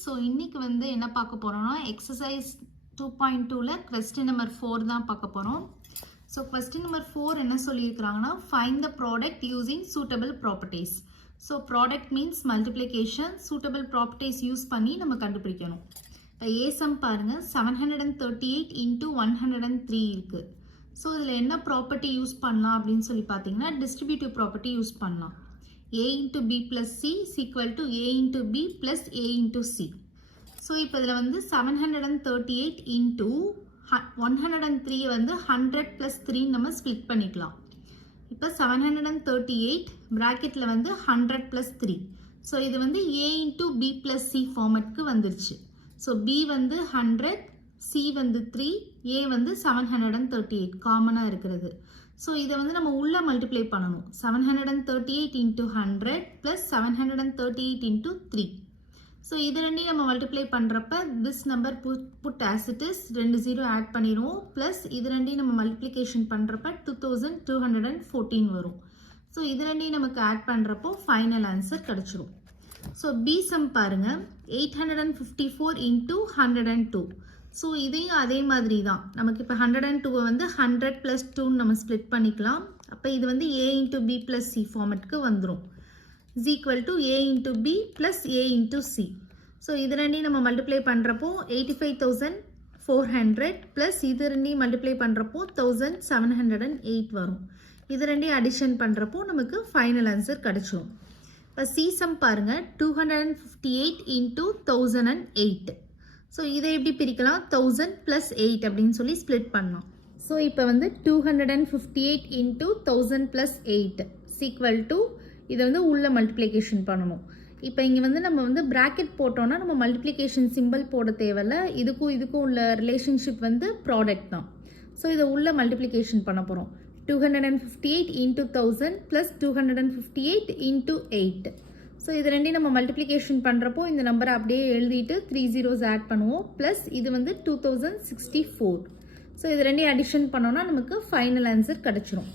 So இன்னைக்கு வந்து என்ன பார்க்க போகிறோம்னா எக்ஸசைஸ் 2.2ல கொஸ்டின் நம்பர் 4 தான் பார்க்க போகிறோம். ஸோ கொஸ்டின் நம்பர் 4 என்ன சொல்லியிருக்கிறாங்கன்னா find the product using suitable properties. So product means multiplication, suitable properties use பண்ணி நம்ம கண்டுபிடிக்கணும். இப்போ ஏசம் பாருங்கள் 738 இன்ட்டு 103 இருக்குது. ஸோ இதில் என்ன ப்ராப்பர்ட்டி யூஸ் பண்ணலாம் அப்படின்னு சொல்லி பார்த்தீங்கன்னா டிஸ்ட்ரிபியூட்டிவ் ப்ராப்பர்ட்டி யூஸ் பண்ணலாம். a into b plus c is equal to a into b plus a into c. So இப்போ இதில் வந்து 738 into 103 வந்து 100 plus 3 நம்ம split பண்ணிக்கலாம். இப்போ 738 bracketல வந்து 100 plus 3. So இது வந்து a into b plus c formatக்கு வந்துருச்சு. So b வந்து 100, c வந்து 3, a வந்து 738 காமனாக இருக்கிறது. ஸோ இதை வந்து நம்ம உள்ளே மல்டிப்ளை பண்ணணும். 738 இன்ட்டு 100 ப்ளஸ் 738 இன்ட்டு 3. ஸோ இது ரெண்டையும் நம்ம மல்டிப்ளை பண்ணுறப்ப this number put as it is 2 0 add பண்ணிடுவோம். ப்ளஸ் இது ரெண்டையும் நம்ம மல்டிப்ளிகேஷன் பண்ணுறப்ப 2214 வரும். ஸோ இது ரெண்டையும் நமக்கு ஆட் பண்ணுறப்போ ஃபைனல் ஆன்சர் கிடச்சிரும். ஸோ பி சம் பாருங்கள் 854 இன்ட்டு 102. ஸோ இதையும் அதே மாதிரி தான் நமக்கு இப்போ 102 வந்து 100 + 2 நம்ம ஸ்ப்ளிட் பண்ணிக்கலாம். அப்போ இது வந்து a into B plus C ஃபார்மெட்டுக்கு வந்துடும். Is equal to a into B plus a into C. So இது ரெண்டையும் நம்ம மல்டிப்ளை பண்ணுறப்போ 85,400 ப்ளஸ் இது ரெண்டையும் மல்டிப்ளை பண்ணுறப்போ 1708 வரும். இது ரெண்டையும் அடிஷன் பண்ணுறப்போ நமக்கு ஃபைனல் ஆன்சர் கிடச்சிரும். இப்போ சி சம் பாருங்கள் 258 இன்ட்டு 1008. ஸோ இதை எப்படி பிரிக்கலாம் 1000 + 8 அப்படின்னு சொல்லி ஸ்ப்ளிட் பண்ணலாம். ஸோ இப்போ வந்து 258 இன்ட்டு 1000 + 8 ஈக்குவல் டு இதை வந்து உள்ள மல்டிப்ளிகேஷன் பண்ணணும். இப்போ இங்கே வந்து நம்ம வந்து ப்ராக்கெட் போட்டோம்னா நம்ம மல்டிப்ளிகேஷன் சிம்பிள் போட தேவையில்ல. இதுக்கும் உள்ள ரிலேஷன்ஷிப் வந்து ப்ராடக்ட் தான். ஸோ இதை உள்ள மல்டிப்ளிகேஷன் பண்ண போகிறோம். 258 இன்ட்டு 1000 ப்ளஸ் 258 இன்ட்டு 8. ஸோ இது ரெண்டையும் நம்ம மல்டிப்ளிகேஷன் பண்ணுறப்போ இந்த நம்பரை அப்படியே எழுதிட்டு 3 zeros ஆட் பண்ணுவோம். ப்ளஸ் இது வந்து 2064. ஸோ இது ரெண்டையும் அடிஷன் பண்ணோன்னா நமக்கு ஃபைனல் ஆன்சர் கிடச்சிரும்.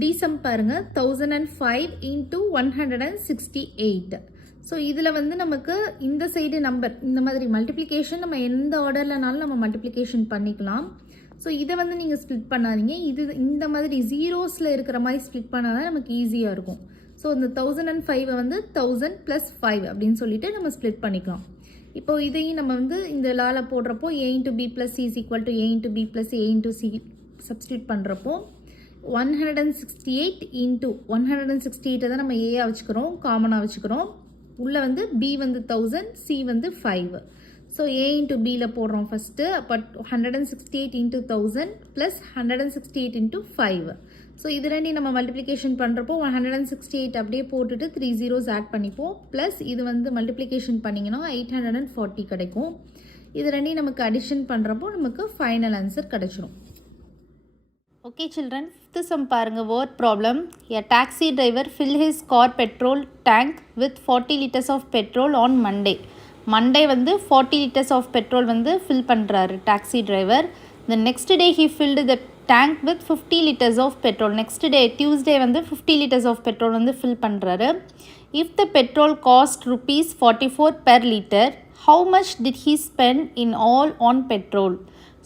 டி சம் பாருங்கள் 1005 இன்ட்டு 168. ஸோ இதில் வந்து நமக்கு இந்த சைடு நம்பர் இந்த மாதிரி மல்டிப்ளிகேஷன் நம்ம எந்த ஆர்டர்லனாலும் நம்ம மல்டிப்ளிகேஷன் பண்ணிக்கலாம். ஸோ இதை வந்து நீங்கள் ஸ்ப்ளிட் பண்ணாதீங்க. இது இந்த மாதிரி ஜீரோஸில் இருக்கிற மாதிரி ஸ்ப்ளிட் பண்ணால் தான் நமக்கு ஈஸியாக இருக்கும். ஸோ இந்த 1005 வந்து 1000 + 5 அப்படின்னு சொல்லிட்டு நம்ம ஸ்ப்ளிட் பண்ணிக்கலாம். இப்போ இதையும் நம்ம வந்து இந்த லால போடுறப்போ a into B plus C is equal to a into B plus a into C substitute பண்ணுறப்போ 168 இன்ட்டு 168 தான் நம்ம ஏயாக வச்சுக்கிறோம், காமனாக வச்சுக்கிறோம். உள்ளே வந்து b வந்து 1000, c வந்து 5. ஸோ a இன்ட்டு பியில் போடுறோம் ஃபஸ்ட்டு. அப்போ 168 இன்ட்டு 1000 ப்ளஸ் 168 இன்ட்டு 5. ஸோ இது ரெண்டையும் நம்ம மல்டிப்ளிகேஷன் பண்ணுறப்போ 168 அப்படியே போட்டுட்டு 3 zeros ஆட் பண்ணிப்போம். ப்ளஸ் இது வந்து மல்டிப்ளிகேஷன் பண்ணிங்கன்னா 840 கிடைக்கும். இது ரெண்டையும் நமக்கு அடிஷன் பண்ணுறப்போ நமக்கு ஃபைனல் ஆன்சர் கிடச்சிரும். ஓகே சில்ட்ரன், 5th சம் பாருங்கள். Word problem. A taxi driver fill his car petrol tank with 40 liters of petrol on Monday வந்து 40 liters ஆஃப் பெட்ரோல் வந்து ஃபில் பண்ணுறாரு taxi driver. The next day he filled the tank with 50 liters of petrol. Next day Tuesday வந்து 50 liters of petrol வந்து fill பண்ணுறாரு. If the petrol cost ₹44 per liter, how much did he spend in all on petrol?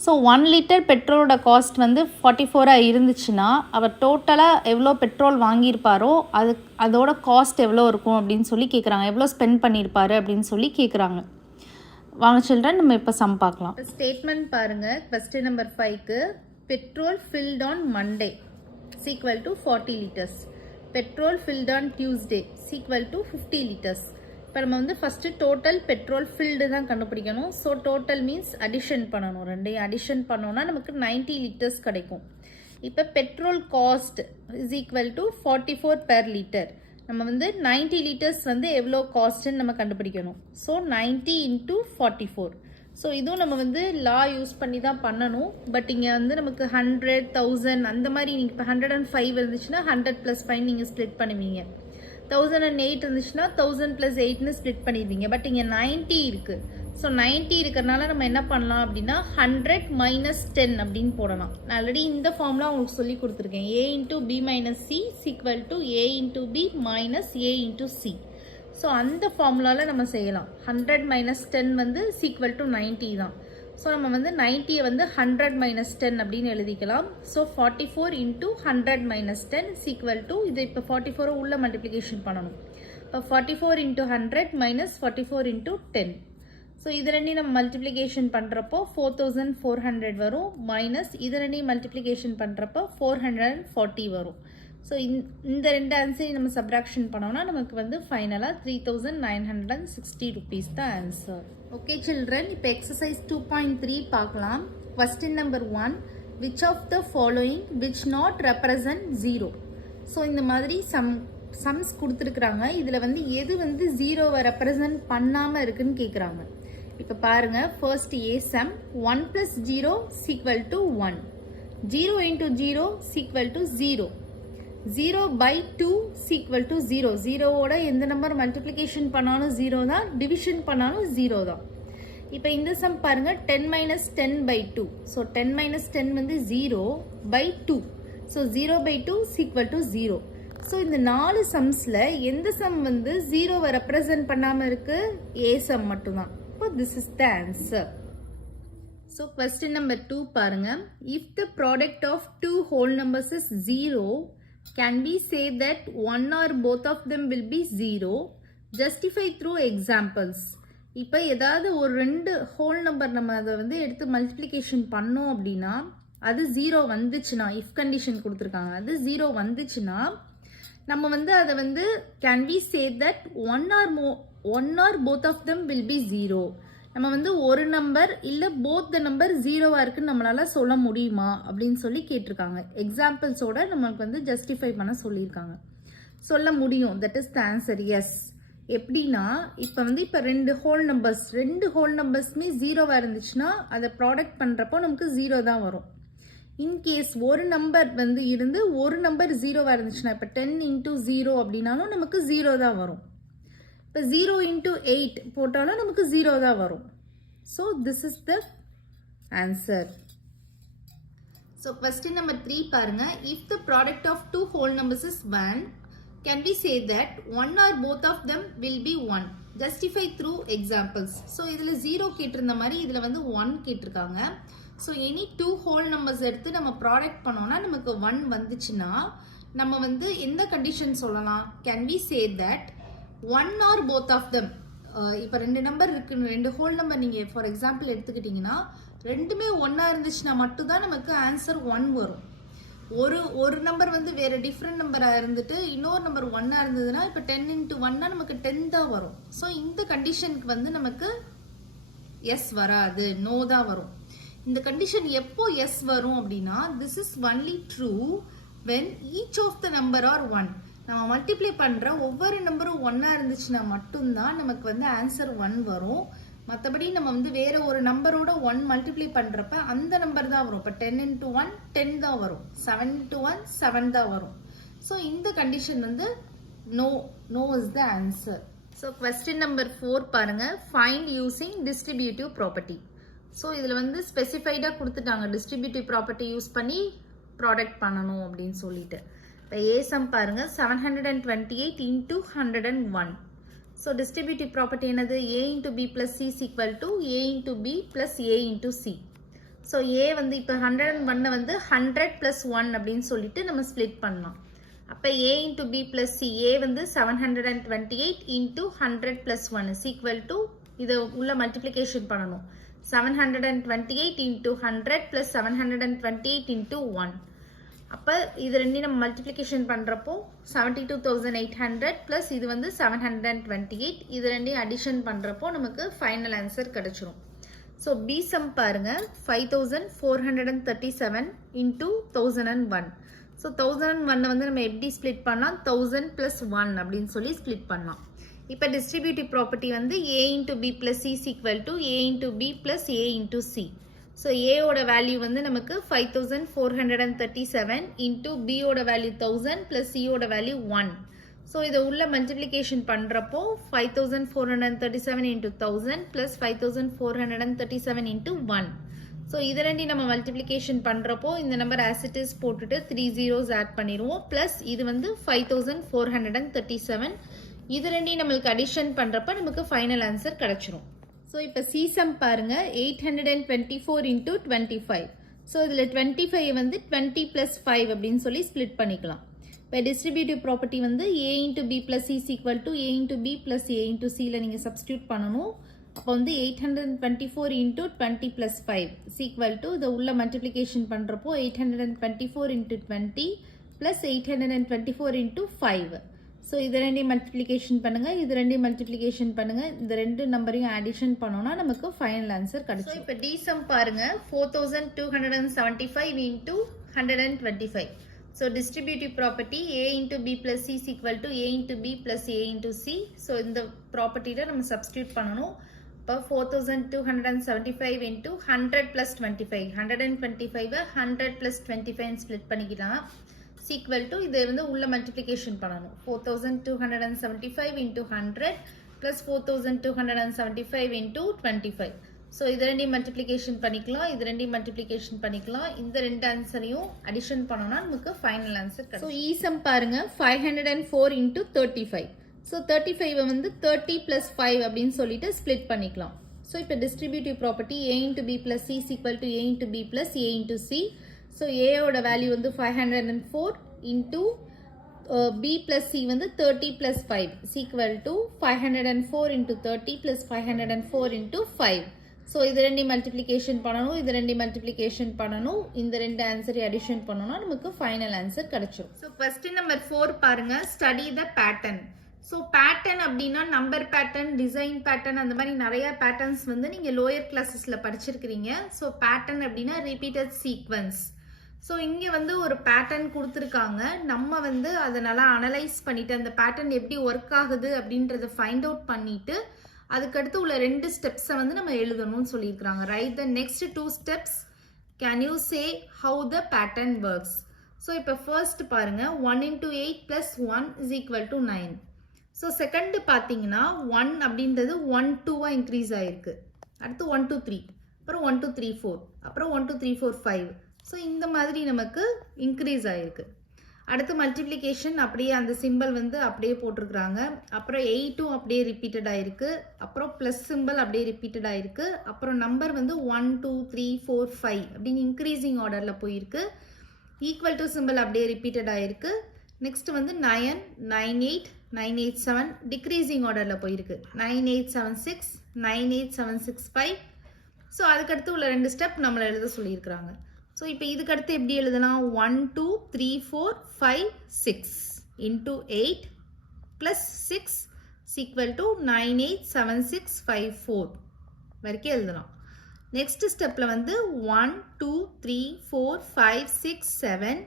So 1 liter பெட்ரோலோட cost வந்து 44 இருந்துச்சுன்னா அவர் டோட்டலாக எவ்வளோ petrol வாங்கியிருப்பாரோ அதோட cost எவ்வளோ இருக்கும் அப்படின்னு சொல்லி கேட்குறாங்க. எவ்வளோ ஸ்பெண்ட் பண்ணியிருப்பாரு அப்படின்னு சொல்லி கேட்குறாங்க. வாங்க சில்ட்ரன், நம்ம இப்போ சம் பார்க்கலாம். ஸ்டேட்மெண்ட் பாருங்கள். கொஸ்டின் நம்பர் 5க்கு petrol filled on Monday equal to 40 liters. Petrol filled on Tuesday equal to 50 liters. இப்போ நம்ம வந்து ஃபஸ்ட்டு டோட்டல் பெட்ரோல் ஃபில்டு தான் கண்டுபிடிக்கணும். ஸோ டோட்டல் மீன்ஸ் அடிஷன் பண்ணணும். ரெண்டையும் அடிஷன் பண்ணோன்னா நமக்கு 90 liters கிடைக்கும். இப்போ petrol cost is equal to 44 per liter. நம்ம வந்து 90 liters வந்து எவ்வளோ காஸ்ட்டுன்னு நம்ம கண்டுபிடிக்கணும். So 90 into 44. ஸோ இதுவும் நம்ம வந்து லா யூஸ் பண்ணி தான் பண்ணணும். பட் இங்கே வந்து நமக்கு 100, 1000 அந்த மாதிரி நீங்கள் இப்போ 105 இருந்துச்சுன்னா 100 + 5 நீங்கள் ஸ்ப்ளிட் பண்ணுவீங்க. 1008 இருந்துச்சுன்னா 1000 + 8ன்னு ஸ்ப்ளிட் பண்ணிடுவீங்க. பட் இங்கே 90 இருக்குது. ஸோ 90 இருக்கிறனால நம்ம என்ன பண்ணலாம் அப்படின்னா 100 - 10 அப்படின்னு போடலாம். நான் ஆல்ரெடி இந்த ஃபார்ம்லாம் உங்களுக்கு சொல்லி கொடுத்துருக்கேன். a into b - c equal to a into b - a into c. So அந்த ஃபார்முலாவில் நம்ம செய்யலாம். 100 மைனஸ் 10 வந்து ஈக்குவல் டு 90 தான். ஸோ நம்ம வந்து 90 வந்து 100 மைனஸ் 10 அப்படின்னு எழுதிக்கலாம். So 44 into 100 minus 10 equal to இது இப்போ 44 உள்ள மல்டிப்ளிகேஷன் பண்ணணும். இப்போ 44 இன்ட்டு 100 மைனஸ் 44 இன்ட்டு 10. ஸோ இது ரெண்டையும் நம்ம மல்டிப்ளிகேஷன் பண்ணுறப்போ 4400 வரும். மைனஸ் இது ரெண்டையும் மல்டிப்ளிகேஷன் பண்ணுறப்போ 440 வரும். ஸோ இந்த ரெண்டு ஆன்சரையும் நம்ம சப்ராக்ஷன் பண்ணோம்னா நமக்கு வந்து ஃபைனலாக 3960 rupees தான் ஆன்சர். ஓகே சில்ட்ரன், இப்போ எக்ஸசைஸ் 2.3 பார்க்கலாம். Question number 1, which of the following which not represent 0. So இந்த மாதிரி சம்ஸ் கொடுத்துருக்குறாங்க. இதில் வந்து எது வந்து 0வை ரெப்ரசன்ட் பண்ணாமல் இருக்குன்னு கேட்குறாங்க. இப்போ பாருங்க, first a sum 1 + 0 equal to 1, 0 into 0 equal to 0, 0/2 equal to 0. 0வோட எந்த நம்பர் மல்டிப்ளிகேஷன் பண்ணாலும் 0 தான், டிவிஷன் பண்ணாலும் 0 தான். இப்போ இந்த சம் பாருங்க, 10 - 10/2. ஸோ 10 - 10 வந்து 0/2. So 0/2 equal to 0. ஸோ இந்த 4 சம்ஸில் எந்த சம் வந்து 0வை ரெப்ரசன்ட் பண்ணாமல் இருக்கு? ஏ சம் மட்டும்தான். இப்போ this is the answer. So question number 2 பாருங்க, if the product of 2 whole numbers is 0, can we say that one or both of them will be 0? Justify through examples. இப்போ ஏதாவது ஒரு 2 whole number நம்ம அதை வந்து எடுத்து மல்டிப்ளிகேஷன் பண்ணோம் அப்படின்னா அது 0 வந்துச்சுன்னா, இஃப் கண்டிஷன் கொடுத்துருக்காங்க, அது 0 வந்துச்சுன்னா நம்ம வந்து அதை வந்து can we say that one or both of them will be 0? நம்ம வந்து ஒரு நம்பர் இல்லை போத் த நம்பர் 0வா இருக்குன்னு நம்மளால சொல்ல முடியுமா அப்படின்னு சொல்லி கேட்டிருக்காங்க. எக்ஸாம்பிள்ஸோட நம்மளுக்கு வந்து ஜஸ்டிஃபை பண்ண சொல்லியிருக்காங்க. சொல்ல முடியும், that is the answer, yes. எப்படின்னா இப்போ வந்து இப்போ 2 ஹோல் நம்பர்ஸுமே 0வா இருந்துச்சுன்னா அதை ப்ராடக்ட் பண்ணுறப்போ நமக்கு 0 தான் வரும். இன்கேஸ் ஒரு நம்பர் வந்து இருந்து ஒரு நம்பர் 0வா இருந்துச்சுன்னா, இப்போ 10 இன்ட்டு 0 அப்படின்னாலும் நமக்கு 0 தான் வரும். இப்போ 0 இன்ட்டு 8 போட்டாலும் நமக்கு 0 தான் வரும். So this is the answer. So question number 3 பாருங்க, if the product of 2 whole numbers is 1, can we say that one or both of them will be 1? Justify through examples. So இதில் 0 கேட்டிருந்த மாதிரி இதில் வந்து 1 கேட்டிருக்காங்க. ஸோ எனி 2 whole numbers எடுத்து நம்ம product பண்ணோம்னா நமக்கு 1 வந்துச்சுன்னா நம்ம வந்து எந்த கண்டிஷன் சொல்லலாம்? Can we say that one or both of them, இப்போ 2 நம்பர் இருக்கு, 2 ஹோல் நம்பர் நீங்கள் ஃபார் எக்ஸாம்பிள் எடுத்துக்கிட்டிங்கன்னா ரெண்டுமே 1ஆ இருந்துச்சுன்னா மட்டும்தான் நமக்கு ஆன்சர் 1 வரும். ஒரு நம்பர் வந்து வேறு டிஃப்ரெண்ட் நம்பராக இருந்துட்டு இன்னொரு நம்பர் 1ஆ இருந்ததுன்னா இப்போ 10 இன்ட்டு 1னா நமக்கு 10 தான் வரும். ஸோ இந்த கண்டிஷனுக்கு வந்து நமக்கு எஸ் வராது, நோ தான் வரும். இந்த கண்டிஷன் எப்போ எஸ் வரும் அப்படின்னா, this is only true when each of the number are 1. நம்ம மல்டிப்ளை பண்ணுற ஒவ்வொரு நம்பரும் 1ஆ இருந்துச்சுன்னா மட்டும்தான் நமக்கு வந்து ஆன்சர் 1 வரும். மற்றபடி நம்ம வந்து வேற ஒரு நம்பரோட 1 மல்டிப்ளை பண்ணுறப்ப அந்த நம்பர் தான் வரும். இப்போ 10 இன்ட்டு 1 10 தான் வரும், 7 இன்ட்டு 1 7 தான் வரும். ஸோ இந்த கண்டிஷன் வந்து no is the answer. So question number 4 பாருங்க, find using distributive property. So இதில் வந்து ஸ்பெசிஃபைடாக கொடுத்துட்டாங்க, டிஸ்ட்ரிபியூட்டிவ் ப்ராப்பர்ட்டி யூஸ் பண்ணி ப்ராடக்ட் பண்ணணும் அப்படின்னு சொல்லிட்டு. இப்போ ஏ சம் பாருங்க, 728 இன்ட்டு 101. ஸோ டிஸ்ட்ரிபியூட்டிவ் ப்ராப்பர்ட்டி என்னது? A into B plus C equal to A into B plus A into C. So A வந்து இப்போ 101 வந்து 100 + 1 அப்படின்னு சொல்லிட்டு நம்ம ஸ்ப்ளிட் பண்ணலாம். அப்போ ஏ இன்ட்டு பி ப்ளஸ் சி, ஏ வந்து 728 இன்ட்டு 100 + 1 ஈக்குவல் டு இதை உள்ள மல்டிப்ளிகேஷன் பண்ணணும். 728 இன்ட்டு 100 + 728 இன்ட்டு 1. அப்போ இது ரெண்டையும் நம்ம மல்டிப்ளிகேஷன் பண்ணுறப்போ 72,800 ப்ளஸ் இது வந்து 728, இது ரெண்டையும் அடிஷன் பண்ணுறப்போ நமக்கு ஃபைனல் ஆன்சர் கிடச்சிரும். ஸோ பி சம் பாருங்க, 5437 இன்ட்டு 1001. ஸோ 1001 வந்து நம்ம எப்படி ஸ்ப்ளிட் பண்ணலாம்? 1000 + 1 அப்படின்னு சொல்லி ஸ்ப்ளிட் பண்ணலாம். இப்போ டிஸ்ட்ரிபியூட்டிவ் ப்ராப்பர்ட்டி வந்து A into B plus C equal to A into B plus A into C. So ஏயோட வேல்யூ வந்து நமக்கு 5437 இன்ட்டு பியோட வேல்யூ 1000 ப்ளஸ் சியோட வேல்யூ 1. ஸோ இதை உள்ள மல்டிப்ளிகேஷன் பண்ணுறப்போ 5437 இன்ட்டு 1000 ப்ளஸ் 5437 இன்ட்டு 1. ஸோ இதை ரெண்டையும் நம்ம மல்டிப்ளிகேஷன் பண்ணுறப்போ இந்த நம்பர் ஆஸ் இட் இஸ் போட்டுட்டு 3 zeros ஆட் பண்ணிடுவோம். ப்ளஸ் இது வந்து 5437 இது ரெண்டையும் நம்மளுக்கு அடிஷன் பண்ணுறப்ப நமக்கு ஃபைனல் ஆன்சர் கிடச்சிரும். ஸோ இப்போ சீசம் பாருங்கள் 824 into 25. ஸோ இதில் 25 வந்து 20 + 5 அப்படின்னு சொல்லி ஸ்ப்ளிட் பண்ணிக்கலாம். இப்போ டிஸ்ட்ரிபியூட்டிவ் ப்ராப்பர்ட்டி வந்து a into b plus c is equal to a into b plus a into c நீங்கள் சப்ஸ்டியூட் பண்ணணும். அப்போ வந்து 824 into 20 plus 5 is equal to இதை உள்ள மல்டிப்ளிகேஷன் பண்ணுறப்போ 824 into 20 plus 824 into 5. ஸோ இது ரெண்டையும் மல்டிப்ளிகேஷன் பண்ணுங்கள், இது ரெண்டையும் மல்டிப்ளிகேஷன் பண்ணுங்கள், இந்த ரெண்டு நம்பரையும் ஆடிஷன் பண்ணோன்னா நமக்கு ஃபைனல் ஆன்சர் கிடைக்கும். ஸோ இப்போ டிசம் பாருங்கள் 4275 into 125. So distributive property a into b plus c is equal to a into b plus a into c. So இந்த ப்ராப்பர்ட்டியில் நம்ம சப்ஸ்டியூட் பண்ணணும். இப்போ 4275 into 100 plus 25. 125 100 plus 25 ஸ்ப்ளிட் பண்ணிக்கலாம். equal to இதை வந்து உள்ள மல்டிப்ளிகேஷன் பண்ணணும். 4275 into 100 plus 4275 into 25. ஸோ இது ரெண்டையும் மல்டிப்ளிகேஷன் பண்ணிக்கலாம், இது ரெண்டையும் மல்டிப்ளிகேஷன் பண்ணிக்கலாம். இந்த ரெண்டு ஆன்சரையும் அடிஷன் பண்ணோம்னா நமக்கு ஃபைனல் ஆன்சர் கிடைக்கும். ஸோ ஈசம் பாருங்க 504 into 35. ஸோ 35 வந்து 30 plus 5 அப்படின்னு சொல்லிட்டு ஸ்ப்ளிட் பண்ணிக்கலாம். ஸோ இப்போ distributive property a into b plus c is equal to a into b plus a into c. So ஏயோட வேல்யூ வந்து 504 into b plus c வந்து 30 plus 5 is equal to 504 into 30 plus 504 into 5. So இது ரெண்டையும் multiplication பண்ணணும், இது ரெண்டையும் multiplication பண்ணணும், இந்த ரெண்டு ஆன்சரை அடிஷன் பண்ணணும்னா நமக்கு ஃபைனல் ஆன்சர் கிடைச்சிடும். ஸோ கொஸ்டின் நம்பர் 4 பாருங்க, study the pattern. So pattern அப்படின்னா நம்பர் பேட்டர்ன், டிசைன் பேட்டர்ன், அந்த மாதிரி நிறைய பேட்டர்ன்ஸ் வந்து நீங்கள் லோயர் கிளாஸஸில் படிச்சிருக்கிறீங்க. ஸோ பேட்டர்ன் அப்படின்னா ரிப்பீட்டட் சீக்வன்ஸ். ஸோ இங்கே வந்து ஒரு பேட்டர்ன் கொடுத்துருக்காங்க, நம்ம வந்து அதை நல்லா அனலைஸ் பண்ணிவிட்டு அந்த பேட்டர்ன் எப்படி ஒர்க் ஆகுது அப்படின்றத ஃபைண்ட் அவுட் பண்ணிவிட்டு அதுக்கடுத்து உள்ள 2 ஸ்டெப்ஸை வந்து நம்ம எழுதணும்னு சொல்லியிருக்கிறாங்க. Right the next 2 steps. Can you say how the pattern works? So இப்போ ஃபர்ஸ்ட் பாருங்கள் 1 into 8 plus 1 is equal to 9. So second பார்த்தீங்கன்னா 1 அப்படின்றது 1 2 இன்க்ரீஸ் ஆகிருக்கு. அடுத்து 1 2 3, அப்புறம் 1 2 3 4, அப்புறம் 1 2 3 4 5. ஸோ இந்த மாதிரி நமக்கு இன்க்ரீஸ் ஆகிருக்கு. அடுத்து மல்டிப்ளிகேஷன் அப்படியே அந்த சிம்பிள் வந்து அப்படியே போட்டிருக்கிறாங்க. அப்புறம் 8ம் அப்படியே ரிப்பீட்டட் ஆகிருக்கு. அப்புறம் ப்ளஸ் சிம்பிள் அப்படியே ரிப்பீட்டட் ஆகிருக்கு. அப்புறம் நம்பர் வந்து 1 2 3 4 5 அப்படின்னு இன்க்ரீஸிங் ஆர்டரில் போயிருக்கு. ஈக்குவல் டு சிம்பிள் அப்படியே ரிப்பீட்டட் ஆகிருக்கு. நெக்ஸ்ட் வந்து 9 9 8 9 8 7 டிக்ரீஸிங் ஆர்டரில் போயிருக்கு. 9 8 7 6 9 8 7 6 5. ஸோ அதுக்கடுத்து உள்ள 2 ஸ்டெப் நம்மளை எழுத சொல்லியிருக்கிறாங்க. ஸோ இப்போ இதுக்கடுத்து எப்படி எழுதலாம்? 1 2 3 4 5 6 into 8 plus 6 is equal to 9 8 7 6 5 4 வரைக்கும் எழுதலாம். நெக்ஸ்ட் ஸ்டெப்பில் வந்து 1 2 3 4 5 6 7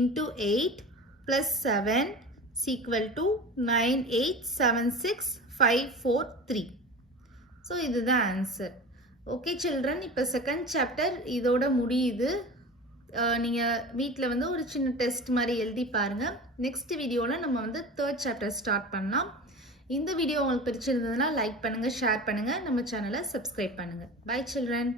into 8 plus 7 is equal to 9 8 7 6 5 4 3. So இதுதான் ஆன்சர். ஓகே சில்ட்ரன், இப்போ செகண்ட் சாப்டர் இதோட முடியுது. நீங்கள் வீட்டில் வந்து ஒரு சின்ன டெஸ்ட் மாதிரி எழுதி பாருங்கள். நெக்ஸ்ட் வீடியோவில் நம்ம வந்து தேர்ட் சாப்டர் ஸ்டார்ட் பண்ணலாம். இந்த வீடியோ உங்களுக்கு பிடிச்சிருந்ததுன்னா லைக் பண்ணுங்கள், ஷேர் பண்ணுங்கள், நம்ம சேனலை சப்ஸ்கிரைப் பண்ணுங்கள். Bye children.